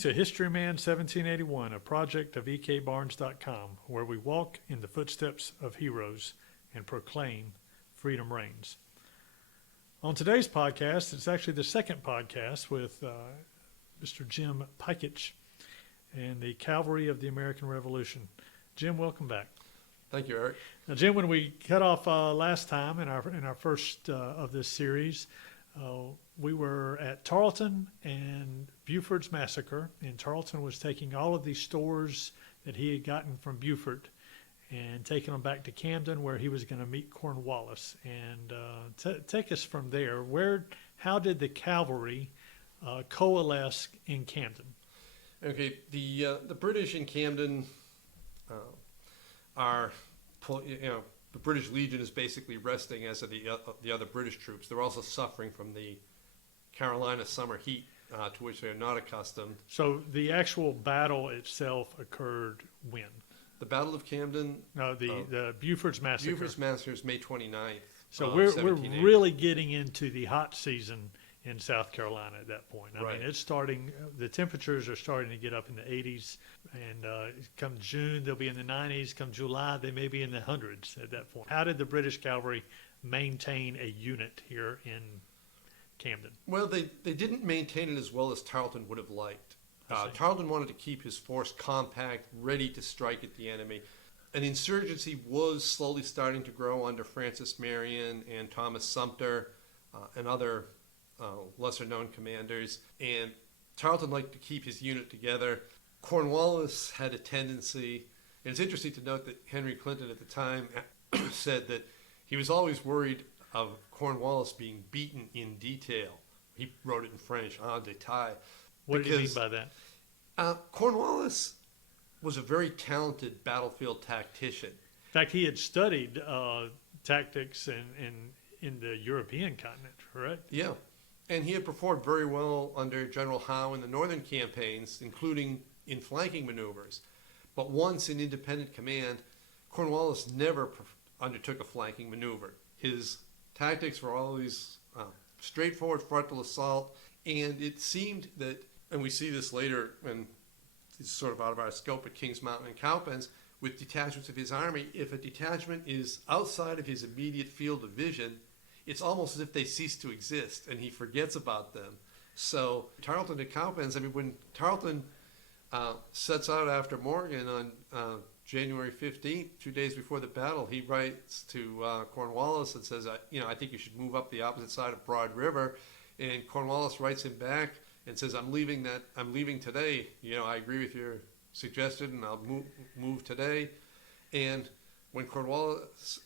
to Historyman 1781, a project of ekbarnes.com, where we walk in the footsteps of heroes and proclaim freedom reigns. On today's podcast, it's actually the second podcast with Mr. Jim Piecuch and the Cavalry of the American Revolution. Jim, welcome back. Thank you, Eric. Now, Jim, when we cut off last time in our first of this series, we were at Tarleton and Buford's massacre, and Tarleton was taking all of these stores that he had gotten from Buford and taking them back to Camden, where he was going to meet Cornwallis. And take us from there. How did the cavalry coalesce in Camden? Okay, the British in Camden are, the British Legion is basically resting as are the other British troops. They're also suffering from the Carolina summer heat, to which they're not accustomed. So the actual battle itself occurred when? The Battle of Camden? No, the Buford's massacre. Buford's massacre is May 29th. So we're really getting into the hot season in South Carolina at that point. I mean, it's starting. The temperatures are starting to get up in the 80s, and come June they'll be in the 90s. Come July they may be in the hundreds at that point. How did the British cavalry maintain a unit here in Camden? Well, they didn't maintain it as well as Tarleton would have liked. Tarleton wanted to keep his force compact, ready to strike at the enemy. An insurgency was slowly starting to grow under Francis Marion and Thomas Sumter and other lesser-known commanders, and Tarleton liked to keep his unit together. Cornwallis had a tendency, and it's interesting to note that Henry Clinton at the time said that he was always worried of Cornwallis being beaten in detail. He wrote it in French, en détail. What do you mean by that? Cornwallis was a very talented battlefield tactician. In fact, he had studied tactics in the European continent, correct? Yeah, and he had performed very well under General Howe in the northern campaigns, including in flanking maneuvers. But once in independent command, Cornwallis never undertook a flanking maneuver. His tactics were always straightforward frontal assault, and it seemed that, and we see this later, and it's sort of out of our scope at Kings Mountain and Cowpens, with detachments of his army, if a detachment is outside of his immediate field of vision, it's almost as if they cease to exist, and he forgets about them. So Tarleton and Cowpens, I mean, when Tarleton sets out after Morgan on January 15th, 2 days before the battle, he writes to Cornwallis and says, I think you should move up the opposite side of Broad River. And Cornwallis writes him back and says, I'm leaving today. I agree with your suggestion, and I'll move today. And when Cornwallis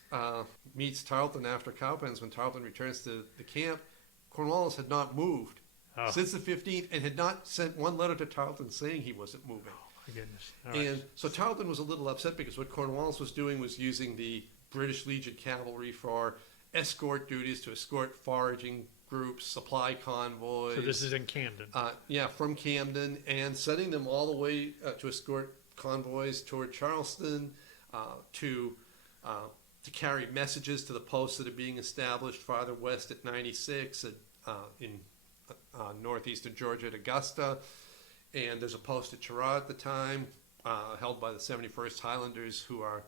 meets Tarleton after Cowpens, when Tarleton returns to the camp, Cornwallis had not moved since the 15th and had not sent one letter to Tarleton saying he wasn't moving. My goodness. And so Tarleton was a little upset because what Cornwallis was doing was using the British Legion cavalry for escort duties to escort foraging groups, supply convoys. So this is in Camden. From Camden, and sending them all the way to escort convoys toward Charleston, to carry messages to the posts that are being established farther west at 96 in northeastern Georgia at Augusta. And there's a post at Cheraw at the time, held by the 71st Highlanders, who are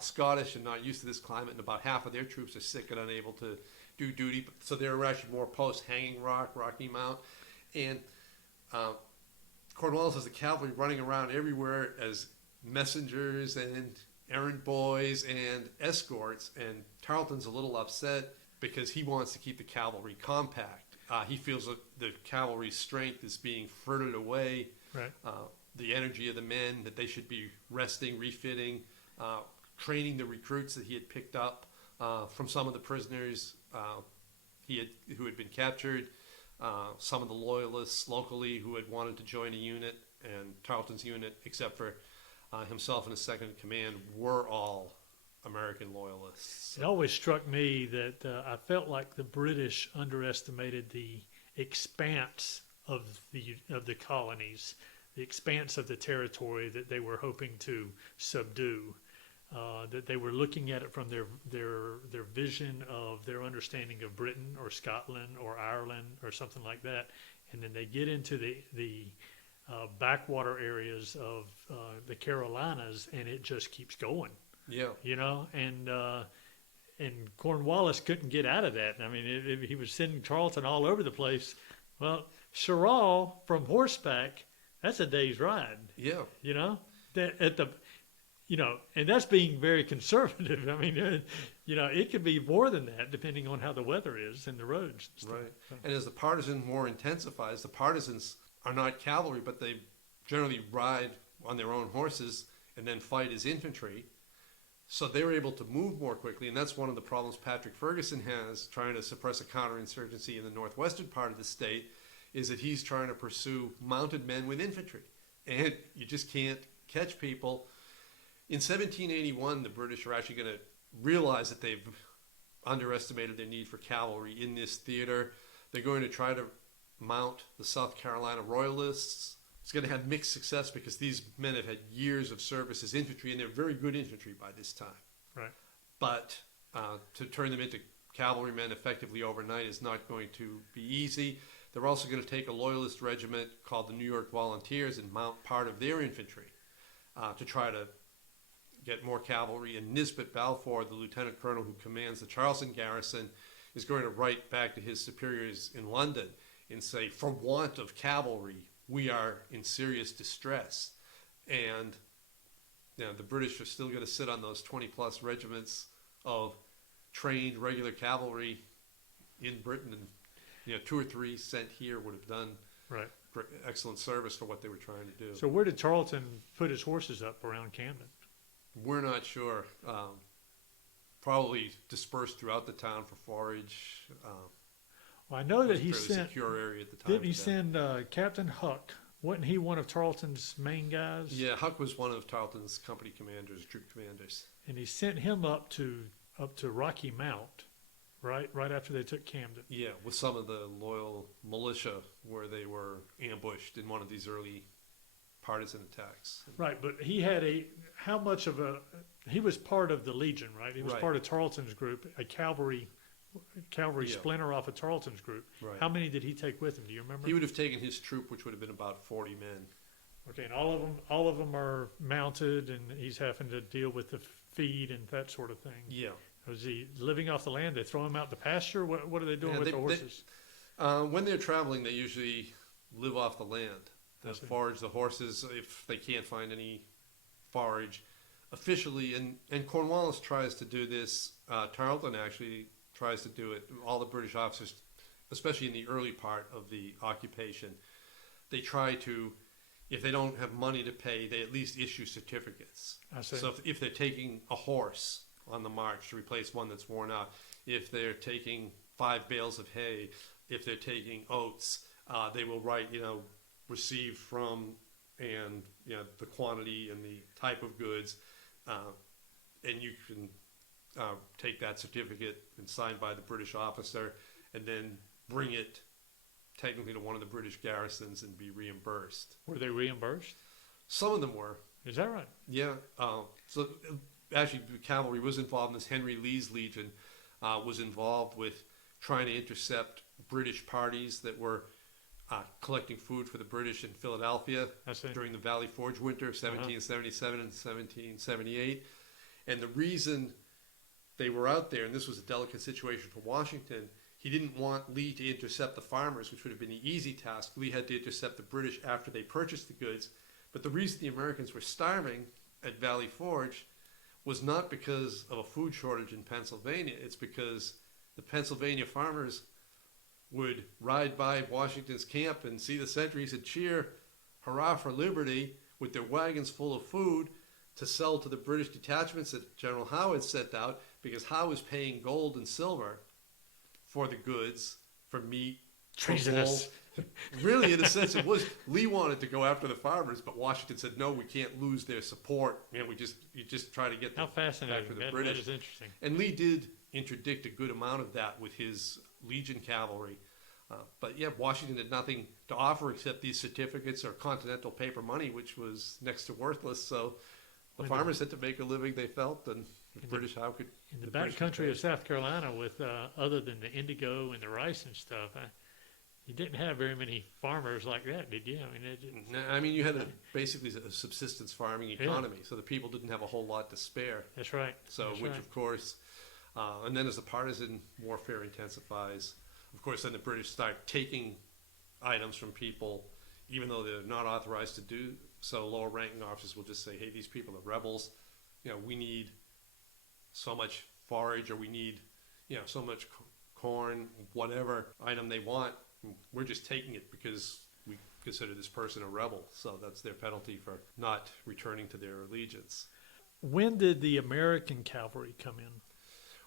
Scottish and not used to this climate, and about half of their troops are sick and unable to do duty. So there are actually more posts, Hanging Rock, Rocky Mount. And Cornwallis has the cavalry running around everywhere as messengers and errand boys and escorts. And Tarleton's a little upset because he wants to keep the cavalry compact. He feels that the cavalry's strength is being frittered away. Right. The energy of the men, that they should be resting, refitting, training the recruits that he had picked up from some of the prisoners who had been captured, some of the loyalists locally who had wanted to join a unit, and Tarleton's unit, except for himself and his second in command, were all American loyalists. It always struck me that I felt like the British underestimated the expanse of the colonies, the expanse of the territory that they were hoping to subdue. That they were looking at it from their vision of their understanding of Britain or Scotland or Ireland or something like that, and then they get into the backwater areas of the Carolinas, and it just keeps going. Yeah. You know, and Cornwallis couldn't get out of that. I mean, he was sending Tarleton all over the place. Well, Sherrall from horseback, that's a day's ride. Yeah. You know, that at the, you know, and that's being very conservative. I mean, you know, it could be more than that depending on how the weather is and the roads. And stuff. Right. And as the partisan war intensifies, the partisans are not cavalry, but they generally ride on their own horses and then fight as infantry. So they were able to move more quickly, and that's one of the problems Patrick Ferguson has trying to suppress a counterinsurgency in the northwestern part of the state, is that he's trying to pursue mounted men with infantry. And you just can't catch people. In 1781, the British are actually going to realize that they've underestimated their need for cavalry in this theater. They're going to try to mount the South Carolina Royalists. It's going to have mixed success because these men have had years of service as infantry, and they're very good infantry by this time. Right. But to turn them into cavalrymen effectively overnight is not going to be easy. They're also going to take a loyalist regiment called the New York Volunteers and mount part of their infantry to try to get more cavalry. And Nisbet Balfour, the lieutenant colonel who commands the Charleston garrison, is going to write back to his superiors in London and say, for want of cavalry, we are in serious distress. And you know, the British are still going to sit on those 20-plus regiments of trained regular cavalry in Britain, and you know, 2 or 3 sent here would have done Right. excellent service for what they were trying to do. So where did Tarleton put his horses up around Camden? We're not sure. Probably dispersed throughout the town for forage. Well, I know It that was a he fairly sent. secure area at the time. Didn't he for them. send Captain Huck? Wasn't he one of Tarleton's main guys? Yeah, Huck was one of Tarleton's company commanders, troop commanders. And he sent him up to Rocky Mount, right after they took Camden. Yeah, with some of the loyal militia where they were ambushed in one of these early partisan attacks. Right, but he had he was part of the Legion, right? He was Right. part of Tarleton's group, a cavalry Yeah. splinter off of Tarleton's group. Right. How many did he take with him? Do you remember? He would have taken his troop, which would have been about 40 men. Okay, and all of them are mounted, and he's having to deal with the feed and that sort of thing. Yeah. Was he living off the land? They throw him out to pasture? What are they doing Yeah, with they- the horses? When they're traveling, they usually live off the land. They I see. forage the horses if they can't find any forage officially. And Cornwallis tries to do this. Tarleton actually tries to do it. All the British officers, especially in the early part of the occupation, they try to, if they don't have money to pay, they at least issue certificates. I see. So if they're taking a horse on the march to replace one that's worn out, if they're taking 5 bales of hay, if they're taking oats, they will write, received from, and the quantity and the type of goods, and you can take that certificate and signed by the British officer, and then bring it technically to one of the British garrisons and be reimbursed. Were they reimbursed? Some of them were. Is that right? Yeah. So actually, the cavalry was involved in this. Henry Lee's Legion was involved with trying to intercept British parties that were collecting food for the British in Philadelphia I see. during the Valley Forge winter of 1777 and 1778. And the reason they were out there, and this was a delicate situation for Washington, he didn't want Lee to intercept the farmers, which would have been the easy task. Lee had to intercept the British after they purchased the goods. But the reason the Americans were starving at Valley Forge was not because of a food shortage in Pennsylvania. It's because the Pennsylvania farmers would ride by Washington's camp and see the sentries and cheer, hurrah for liberty, with their wagons full of food to sell to the British detachments that General Howe had sent out, because Howe was paying gold and silver for the goods, for meat, for Treasonous. wool. Really, in a sense, it was. Lee wanted to go after the farmers, but Washington said, no, we can't lose their support. You just try to get How them back fascinating. for the That British. is interesting. And Lee did interdict a good amount of that with his Legion cavalry. But yeah, Washington had nothing to offer except these certificates or continental paper money, which was next to worthless. So the When farmers had to make a living, they felt, and the British, how could... In the the back British country could of South Carolina, with other than the indigo and the rice and stuff, You didn't have very many farmers like that, did you? I mean, I mean, you had basically a subsistence farming economy, so the people didn't have a whole lot to spare. that's right. So, That's which right. of course, and then as the partisan warfare intensifies, of course, then the British start taking items from people, even though they're not authorized to do so. Lower ranking officers will just say, "Hey, these people are rebels. You know, we need so much forage, or we need, you know, so much corn, whatever item they want. We're just taking it because we consider this person a rebel." So that's their penalty for not returning to their allegiance. When did the American cavalry come in?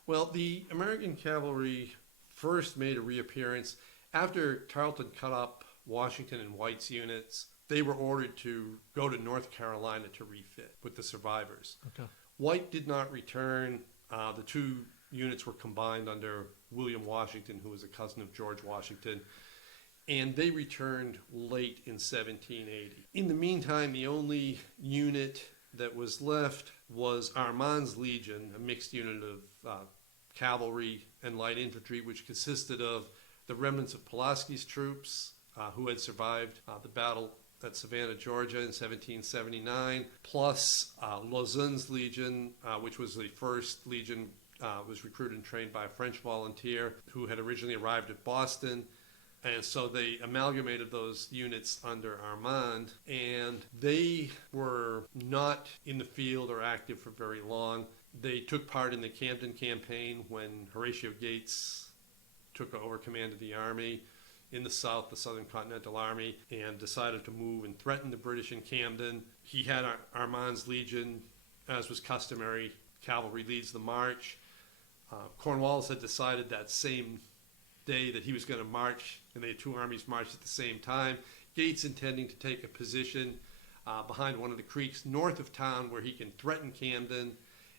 Well, the American cavalry first made a reappearance after Tarleton cut up Washington and White's units. They were ordered to go to North Carolina to refit with the survivors. Okay. White did not return. The two units were combined under William Washington, who was a cousin of George Washington, and they returned late in 1780. In the meantime, the only unit that was left was Armand's Legion, a mixed unit of cavalry and light infantry, which consisted of the remnants of Pulaski's troops, who had survived the battle at Savannah, Georgia in 1779, plus Lauzun's Legion, which was the first legion, was recruited and trained by a French volunteer who had originally arrived at Boston. And so they amalgamated those units under Armand, and they were not in the field or active for very long. They took part in the Camden campaign when Horatio Gates took over command of the army in the South, the Southern Continental Army, and decided to move and threaten the British in Camden. He had Armand's Legion, as was customary. Cavalry leads the march. Cornwallis had decided that same day that he was going to march, and they had two armies march at the same time. Gates intending to take a position behind one of the creeks north of town where he can threaten Camden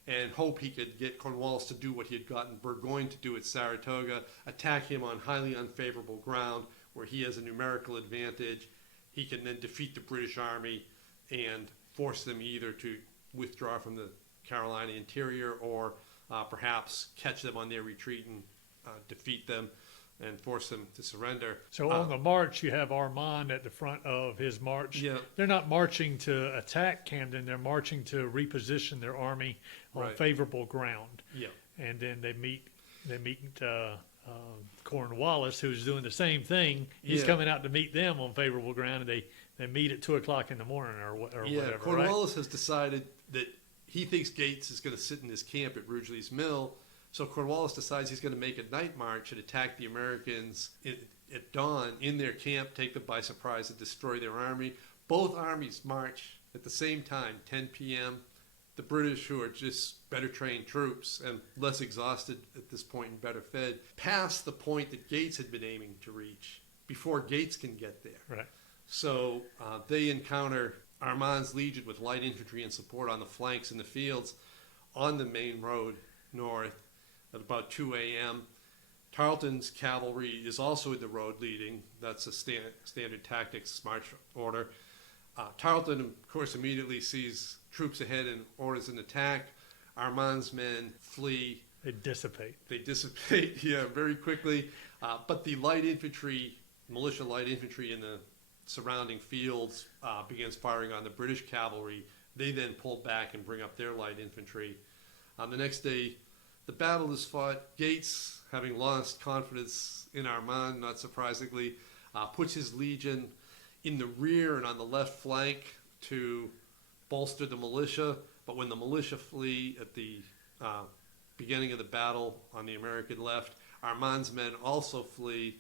and hope he could get Cornwallis to do what he had gotten Burgoyne to do at Saratoga, attack him on highly unfavorable ground where he has a numerical advantage. He can then defeat the British army and force them either to withdraw from the Carolina interior or perhaps catch them on their retreat and defeat them and force them to surrender. So on the march, you have Armand at the front of his march. Yeah. They're not marching to attack Camden. They're marching to reposition their army on Right. favorable ground. Yeah. And then they meet Cornwallis, who's doing the same thing. He's Yeah. coming out to meet them on favorable ground, and they meet at 2:00 in the morning or Yeah, whatever. Cornwallis has decided that he thinks Gates is going to sit in his camp at Rugeley's Mill. So Cornwallis decides he's going to make a night march and attack the Americans at dawn in their camp, take them by surprise, and destroy their army. Both armies march at the same time, 10 p.m. The British, who are just better trained troops and less exhausted at this point and better fed, pass the point that Gates had been aiming to reach before Gates can get there. Right. So they encounter Armand's Legion with light infantry and support on the flanks and the fields on the main road north at about 2 a.m. Tarleton's cavalry is also in the road leading. That's a standard tactics march order. Tarleton, of course, immediately sees troops ahead and orders an attack. Armand's men flee. They dissipate. They dissipate, yeah, very quickly. But the light infantry, militia light infantry in the surrounding fields begins firing on the British cavalry. They then pull back and bring up their light infantry. The next day, the battle is fought. Gates, having lost confidence in Armand, not surprisingly, puts his legion in the rear and on the left flank to bolster the militia. But when the militia flee at the beginning of the battle on the American left, Armand's men also flee.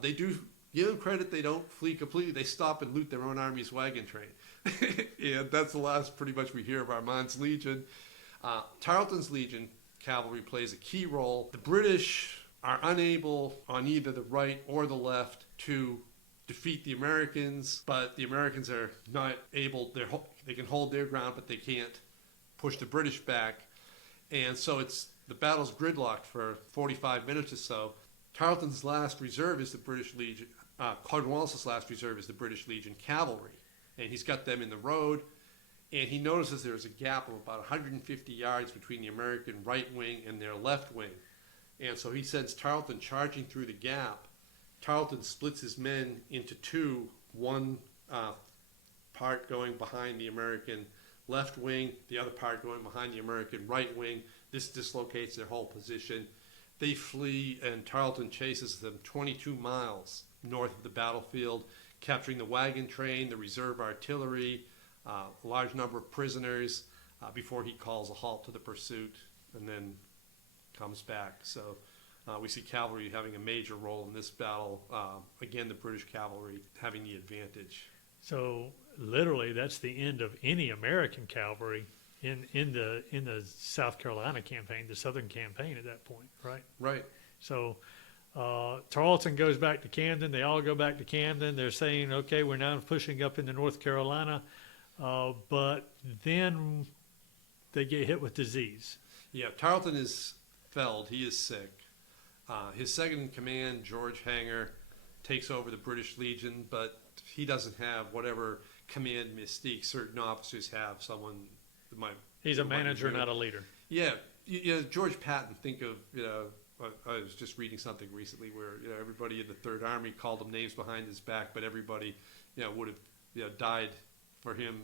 They do give them credit, they don't flee completely. They stop and loot their own army's wagon train. And that's the last pretty much we hear of Armand's Legion. Tarleton's Legion cavalry plays a key role. The British are unable on either the right or the left to defeat the Americans, but the Americans are not able, they can hold their ground, but they can't push the British back. And so the battle's gridlocked for 45 minutes or so. Tarleton's last reserve is the British Legion. Cornwallis' last reserve is the British Legion cavalry. And he's got them in the road. And he notices there's a gap of about 150 yards between the American right wing and their left wing. And so he sends Tarleton charging through the gap. Tarleton splits his men into two, one part going behind the American left wing, the other part going behind the American right wing. This dislocates their whole position. They flee, and Tarleton chases them 22 miles north of the battlefield, capturing the wagon train, the reserve artillery, a large number of prisoners, before he calls a halt to the pursuit and then comes back. So we see cavalry having a major role in this battle. Again, the British cavalry having the advantage. So literally, that's the end of any American cavalry in the South Carolina campaign, the Southern campaign at that point, right? Right. So Tarleton goes back to Camden. They all go back to Camden. They're saying, okay, we're now pushing up into North Carolina, but then they get hit with disease. Yeah, Tarleton is felled. He is sick. His second in command, George Hanger, takes over the British Legion, but he doesn't have whatever command mystique certain officers have. Someone that might. He's a manager, not a leader. Yeah, George Patton. Think of I was just reading something recently where everybody in the Third Army called him names behind his back, but everybody would have died for him.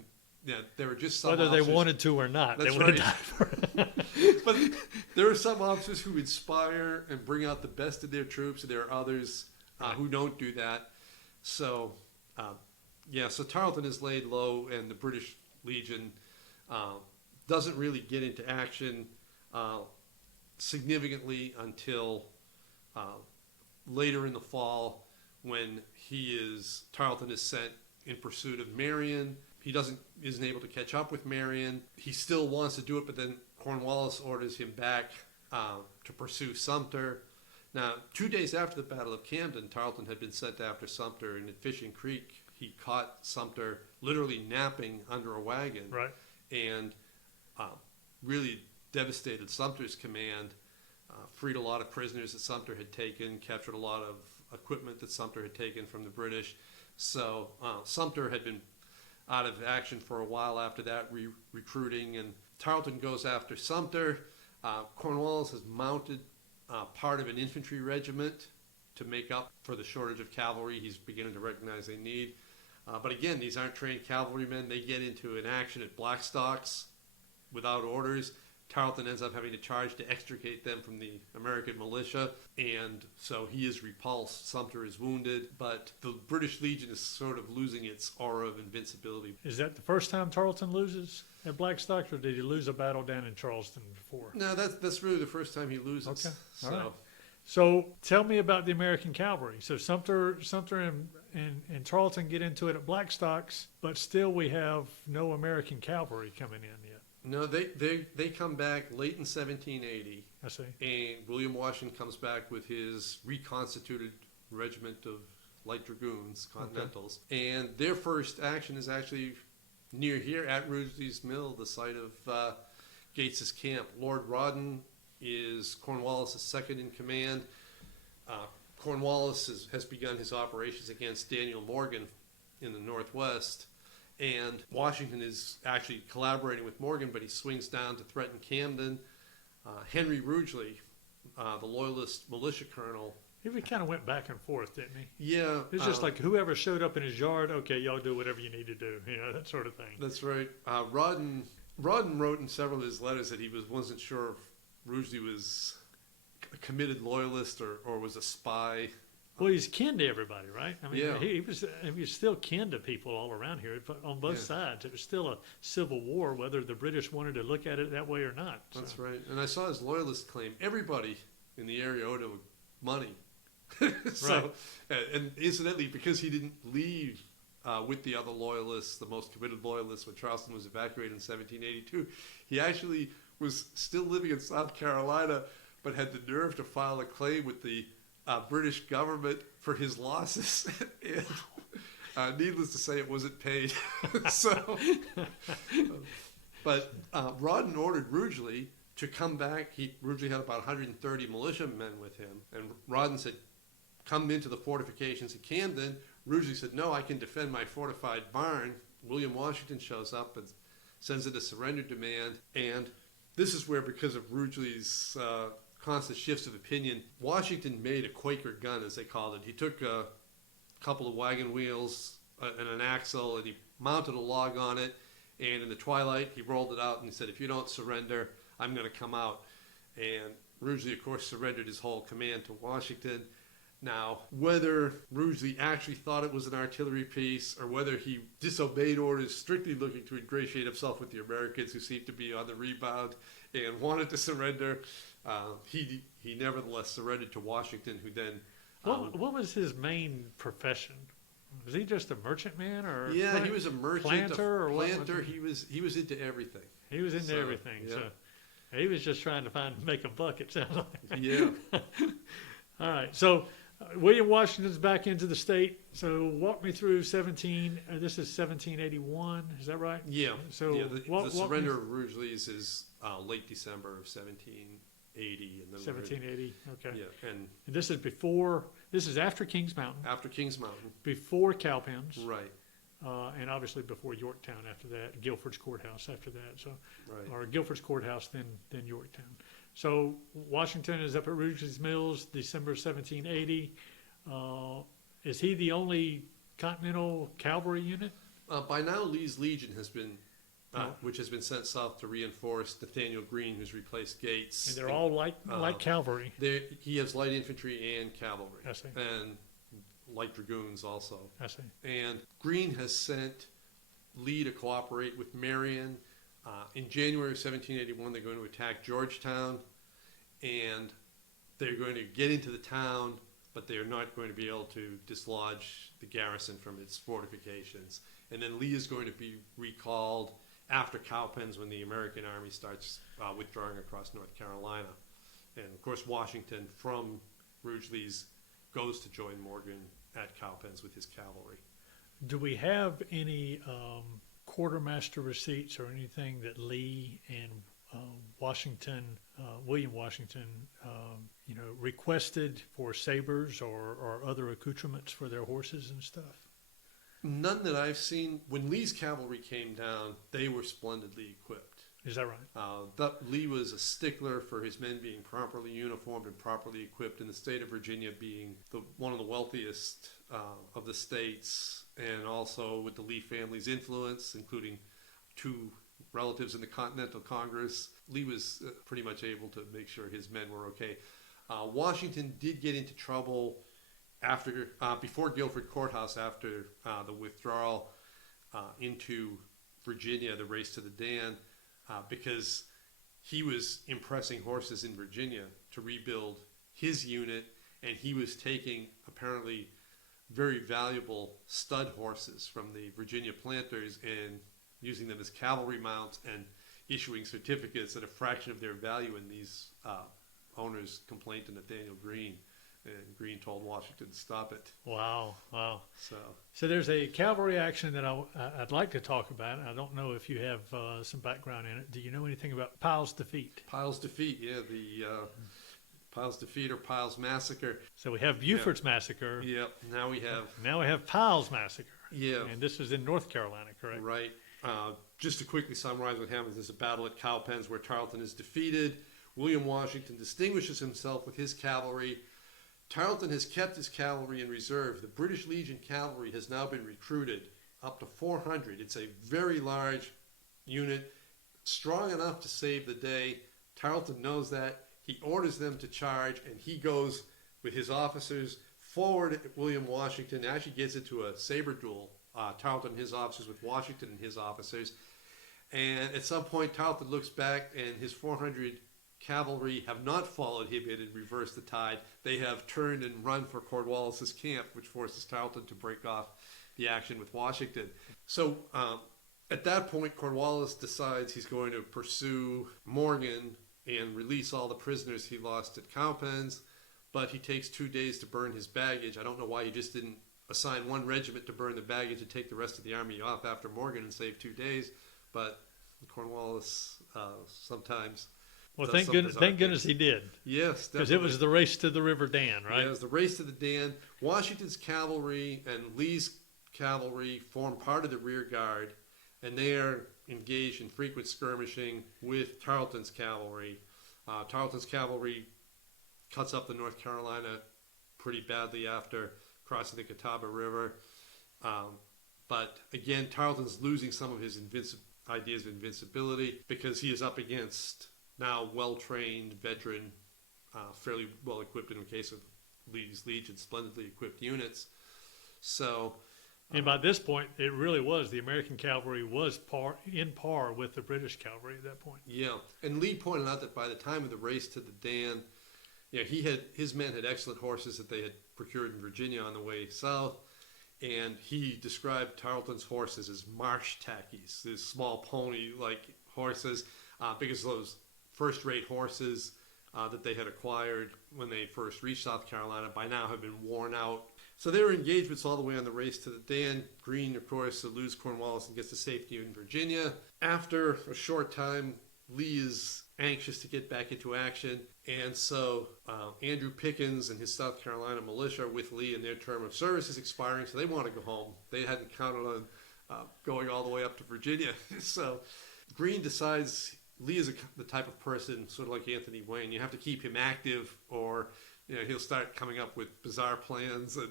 There were just some whether officers, they wanted to or not. That's they would right. have died for it. But there are some officers who inspire and bring out the best in their troops, and there are others who don't do that. So, so Tarleton is laid low, and the British Legion doesn't really get into action significantly until later in the fall, when Tarleton is sent in pursuit of Marion. He isn't able to catch up with Marion. He still wants to do it, but then Cornwallis orders him back to pursue Sumter. Now, 2 days after the Battle of Camden, Tarleton had been sent after Sumter, and at Fishing Creek, he caught Sumter literally napping under a wagon, Right. and really devastated Sumter's command, freed a lot of prisoners that Sumter had taken, captured a lot of equipment that Sumter had taken from the British. So Sumter had been out of action for a while after that, recruiting, and Tarleton goes after Sumter. Cornwallis has mounted part of an infantry regiment to make up for the shortage of cavalry he's beginning to recognize they need. But again, these aren't trained cavalrymen. They get into an action at Blackstocks without orders. Tarleton ends up having to charge to extricate them from the American militia, and so he is repulsed. Sumter is wounded, but the British Legion is sort of losing its aura of invincibility. Is that the first time Tarleton loses at Blackstocks, or did he lose a battle down in Charleston before? No, that's really the first time he loses. Okay, all So, right. So tell me about the American cavalry. So Sumter and Tarleton get into it at Blackstocks, but still we have no American cavalry coming in yet. no, they come back late in 1780, I see. and William Washington comes back with his reconstituted regiment of light dragoons, Continentals, and their first action is actually near here at Rugeley's Mill, the site of Gates's camp. Lord Rawdon is Cornwallis' second in command. Cornwallis has begun his operations against Daniel Morgan in the Northwest, and Washington is actually collaborating with Morgan, but he swings down to threaten Camden. Henry Rugeley, the Loyalist militia colonel. He kind of went back and forth, didn't he? Yeah. It's just like whoever showed up in his yard, okay, y'all do whatever you need to do, that sort of thing. That's right. Rawdon wrote in several of his letters that he wasn't sure if Rugeley was a committed loyalist or was a spy. Well, he's kin to everybody, right? I mean, Yeah. he was still kin to people all around here, but on both sides. It was still a civil war, whether the British wanted to look at it that way or not. So. That's right. And I saw his loyalist claim. Everybody in the area owed him money. So, and incidentally, because he didn't leave with the other loyalists, the most committed loyalists, when Charleston was evacuated in 1782, he actually was still living in South Carolina, but had the nerve to file a claim with the British government for his losses. And needless to say, it wasn't paid. But Rawdon ordered Rugeley to come back. Rugeley had about 130 militiamen with him, and Rawdon said, come into the fortifications at Camden. Rugeley said, no, I can defend my fortified barn. William Washington shows up and sends in a surrender demand, and this is where, because of Rugeley's constant shifts of opinion. Washington made a Quaker gun, as they called it. He took a couple of wagon wheels and an axle, and he mounted a log on it. And in the twilight, he rolled it out and he said, "If you don't surrender, I'm going to come out." And Rugeley, of course, surrendered his whole command to Washington. Now, whether Rugeley actually thought it was an artillery piece or whether he disobeyed orders, strictly looking to ingratiate himself with the Americans who seemed to be on the rebound and wanted to surrender, he nevertheless surrendered to Washington, who then... What was his main profession? Was he just a merchantman or he was a merchant, planter, a planter. He was into everything. He was into everything. Yeah. So he was just trying to make a buck, it sounds like. Yeah. All right. So William Washington's back into the state. So walk me through this is 1781. Is that right? Yeah. So the surrender of Rugeley's is late December of 1780. And then 1780. Okay. Yeah. And this is after Kings Mountain. After Kings Mountain. Before Cowpens. Right. And obviously before Yorktown after that, Guilford's Courthouse after that. So, right. Or Guilford's Courthouse, then Yorktown. So Washington is up at Rugeley's Mills, December 1780. Is he the only Continental Cavalry unit? By now, Lee's Legion has been, which has been sent south to reinforce Nathaniel Greene, who's replaced Gates. And they're all light cavalry. He has light infantry and cavalry. I see. And light dragoons also. I see. And Greene has sent Lee to cooperate with Marion. In January of 1781, they're going to attack Georgetown, and they're going to get into the town, but they're not going to be able to dislodge the garrison from its fortifications. And then Lee is going to be recalled after Cowpens when the American army starts withdrawing across North Carolina. And of course, Washington from Rugeley's goes to join Morgan at Cowpens with his cavalry. Do we have any quartermaster receipts or anything that Lee and William Washington, requested for sabers or other accoutrements for their horses and stuff? None that I've seen. When Lee's cavalry came down, they were splendidly equipped. Is that right? Lee was a stickler for his men being properly uniformed and properly equipped, in the state of Virginia being one of the wealthiest of the states, and also with the Lee family's influence, including two relatives in the Continental Congress. Lee was pretty much able to make sure his men were okay. Washington did get into trouble before Guilford Courthouse after the withdrawal into Virginia, the race to the Dan, because he was impressing horses in Virginia to rebuild his unit, and he was taking apparently very valuable stud horses from the Virginia planters and using them as cavalry mounts and issuing certificates at a fraction of their value, and these owners complained to Nathaniel Greene, and Greene told Washington to stop it. Wow. So So there's a cavalry action that I'd like to talk about. I don't know if you have some background in it. Do you know anything about Pyle's defeat? Pyle's defeat, the Pyle's defeat or Pyle's massacre. So we have Buford's massacre. Yep. Now we have Pyle's massacre. Yeah. And this is in North Carolina, correct? Right. Just to quickly summarize what happens, there's a battle at Cowpens where Tarleton is defeated. William Washington distinguishes himself with his cavalry. Tarleton has kept his cavalry in reserve. The British Legion cavalry has now been recruited up to 400. It's a very large unit, strong enough to save the day. Tarleton knows that. He orders them to charge, and he goes with his officers forward at William Washington, actually gets into a saber duel, Tarleton and his officers with Washington and his officers. And at some point, Tarleton looks back, and his 400 cavalry have not followed him in and reversed the tide. They have turned and run for Cornwallis's camp, which forces Tarleton to break off the action with Washington. So at that point, Cornwallis decides he's going to pursue Morgan and release all the prisoners he lost at Cowpens, but he takes 2 days to burn his baggage. I don't know why he just didn't assign one regiment to burn the baggage and take the rest of the army off after Morgan and save 2 days, but Cornwallis sometimes... Well, thank goodness he did. Yes, because it was the race to the River Dan, right? Yeah, it was the race to the Dan. Washington's cavalry and Lee's cavalry form part of the rear guard, and they are engaged in frequent skirmishing with Tarleton's cavalry. Tarleton's cavalry cuts up the North Carolina pretty badly after crossing the Catawba River. But again, Tarleton's losing some of his ideas of invincibility because he is up against now well-trained, veteran, fairly well-equipped, in the case of Lee's Legion, splendidly equipped units. So, And by this point, it really was, the American cavalry was in par with the British cavalry at that point. yeah, and Lee pointed out that by the time of the race to the Dan, his men had excellent horses that they had procured in Virginia on the way south, and he described Tarleton's horses as marsh tackies, these small pony-like horses, because those first-rate horses that they had acquired when they first reached South Carolina by now have been worn out. So there were engagements all the way on the race to the Dan. Greene, of course, loses Cornwallis and gets to safety in Virginia. After a short time, Lee is anxious to get back into action, and so Andrew Pickens and his South Carolina militia are with Lee, and their term of service is expiring, so they want to go home. They hadn't counted on going all the way up to Virginia. So Greene decides Lee is the type of person, sort of like Anthony Wayne, you have to keep him active, or he'll start coming up with bizarre plans and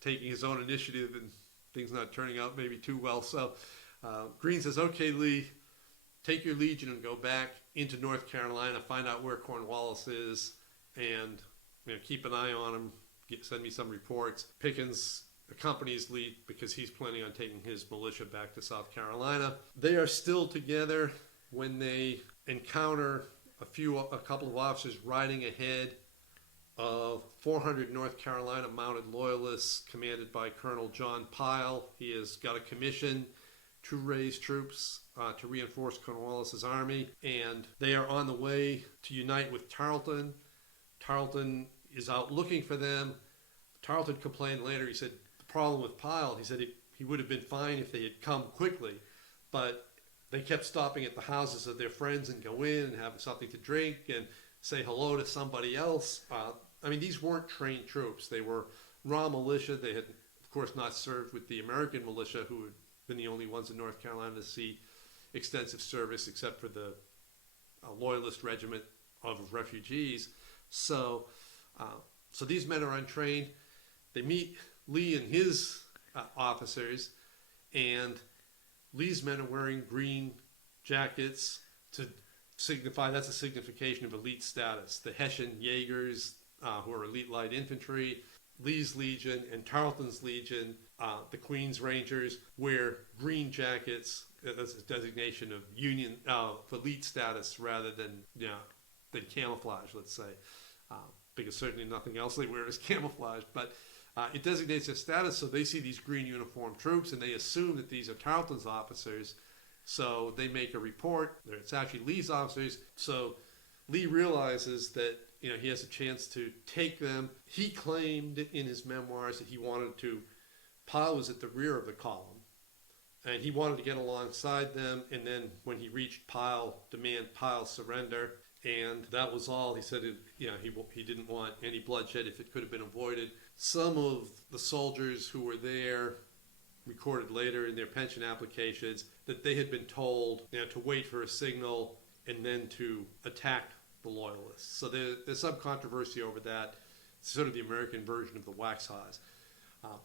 taking his own initiative, and things not turning out maybe too well. So Greene says, okay, Lee, take your legion and go back into North Carolina, find out where Cornwallis is, and keep an eye on him, send me some reports. Pickens accompanies Lee because he's planning on taking his militia back to South Carolina. They are still together when they encounter a couple of officers riding ahead of 400 North Carolina mounted loyalists commanded by Colonel John Pyle. He has got a commission to raise troops to reinforce Cornwallis's army, and they are on the way to unite with Tarleton. Tarleton is out looking for them. Tarleton complained later, he said, the problem with Pyle, he said he would have been fine if they had come quickly, but they kept stopping at the houses of their friends and go in and have something to drink and say hello to somebody else. These weren't trained troops. They were raw militia. They had, of course, not served with the American militia, who had been the only ones in North Carolina to see extensive service, except for the Loyalist Regiment of refugees. So these men are untrained. They meet Lee and his officers, and Lee's men are wearing green jackets to signify, that's a signification of elite status. The Hessian Jaegers, who are elite light infantry, Lee's Legion and Tarleton's Legion, the Queen's Rangers, wear green jackets as a designation of Union, elite status rather than camouflage, let's say. Because certainly nothing else they wear is camouflage, but it designates their status, so they see these green uniformed troops and they assume that these are Tarleton's officers, so they make a report. It's actually Lee's officers, so Lee realizes that he has a chance to take them. He claimed in his memoirs that he wanted to, Pyle was at the rear of the column, and he wanted to get alongside them, and then when he reached Pyle, demand Pyle's surrender. And that was all. He said he didn't want any bloodshed if it could have been avoided. Some of the soldiers who were there recorded later in their pension applications that they had been told to wait for a signal and then to attack the loyalists. So there's some controversy over that. It's sort of the American version of the Waxhaws.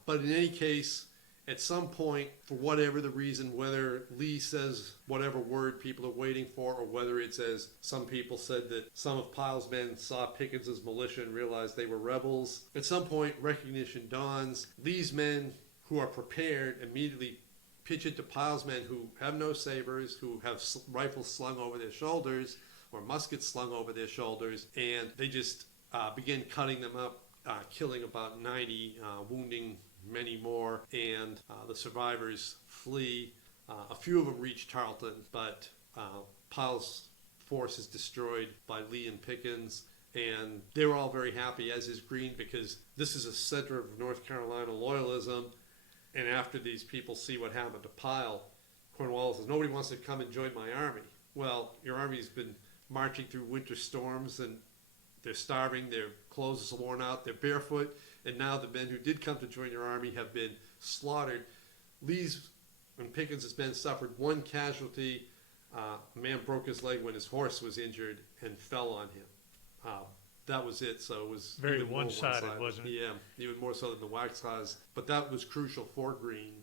But in any case, at some point, for whatever the reason, whether Lee says whatever word people are waiting for, or whether it's as some people said that some of Pyle's men saw Pickens's militia and realized they were rebels, at some point recognition dawns. Lee's men, who are prepared, immediately pitch into Pyle's men who have no sabers, who have rifles slung over their shoulders, or muskets slung over their shoulders, and they just begin cutting them up, killing about 90, wounding many more, and the survivors flee. A few of them reach Tarleton, but Pyle's force is destroyed by Lee and Pickens, and they were all very happy, as is Greene, because this is a center of North Carolina loyalism, and after these people see what happened to Pyle, Cornwallis says, nobody wants to come and join my army. Well, your army's been marching through winter storms, and they're starving, their clothes are worn out, they're barefoot, and now the men who did come to join your army have been slaughtered. Lee's and Pickens' men suffered one casualty. A man broke his leg when his horse was injured and fell on him. that was it. So it was Very even more one-sided, wasn't it? Yeah, even more so than the Waxhaws. But that was crucial for Greene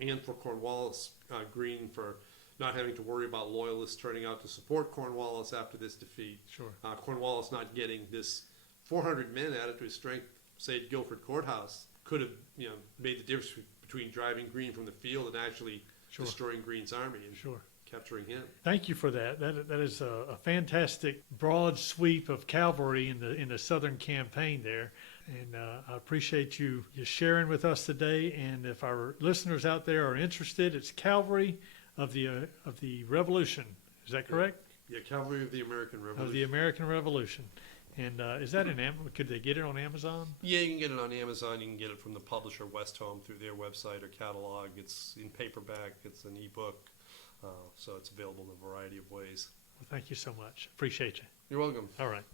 and for Cornwallis. Greene for not having to worry about loyalists turning out to support Cornwallis after this defeat. Sure. Cornwallis not getting this 400 men added to his strength, say at Guilford Courthouse, could have made the difference between driving Greene from the field and actually Sure. destroying Greene's army and Sure. capturing him. Thank you for that. That is a fantastic broad sweep of cavalry in the Southern campaign there, and I appreciate you sharing with us today. And if our listeners out there are interested, it's Cavalry of the Revolution. Is that correct? Yeah, Cavalry of the American Revolution. Of the American Revolution. And is that could they get it on Amazon? Yeah, you can get it on Amazon. You can get it from the publisher Westholme through their website or catalog. It's in paperback. It's an ebook. So it's available in a variety of ways. Well, thank you so much. Appreciate you. You're welcome. All right.